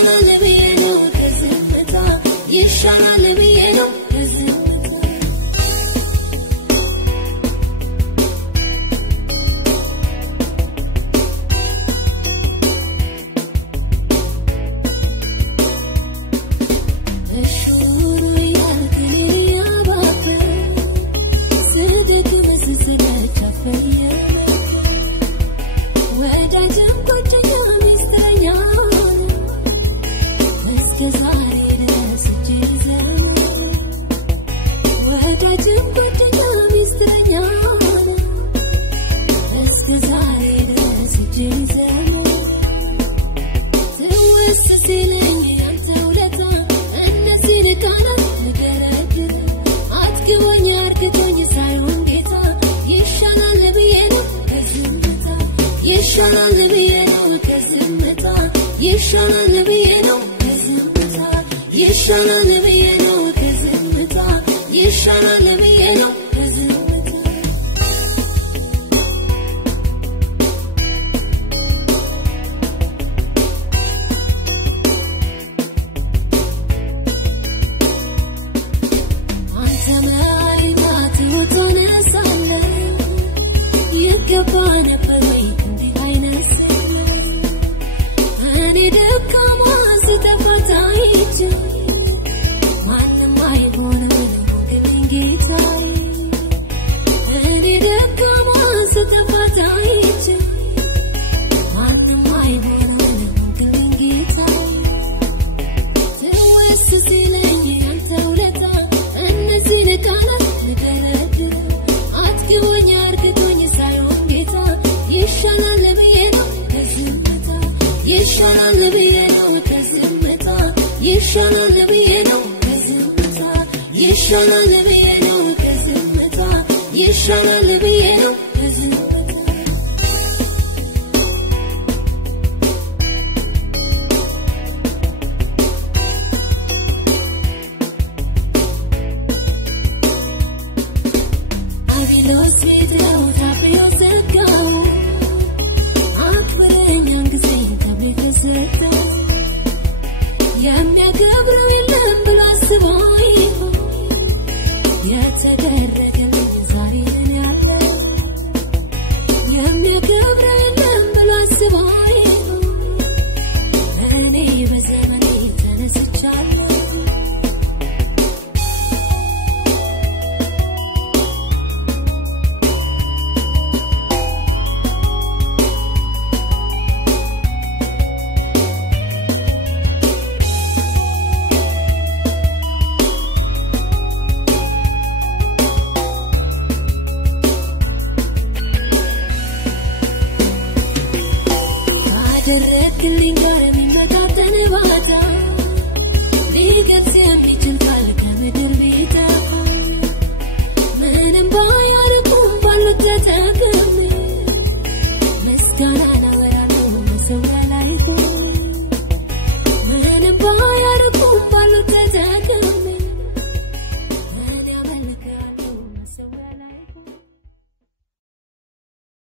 ይሻላል ብዬ ነው ከዝምታ ይሻላል ብዬ ነው ይሻላል ብዬ ነው ከዝምታ ይሻላል ብዬ ነው ከዝምታ ይሻላል ብዬ ነው ከዝምታ አንተ ማይናት ወተነሳለ ይገባ ነበር ወይ እንዲህ አይነት ደካማ ስተፈታይች ማንም አይሆንም ግን ጌታዬ እኔ ደካማ ስተፈታይች ማንም አይሆንም ግን ጌታዬ ትወስ ሲለኝ አንተ ውለታ እነዚህ ቃላት ንገረድር አትግቦኝ አርግቶኝ ሳይሆን ጌታ ይሻላል ብዬ ነው ይሻላል ብዬ ነው ከዝምታ ይሻላል ብዬ ነው ከዝምታ ይሻላል ብዬ ነው ከዝምታ ይሻላል ብዬ ነው ከዝምታ አቢሎስ ቤትለው ታፍዮ ዘጋው አክብረኛን ጊዜ የሚያገብረው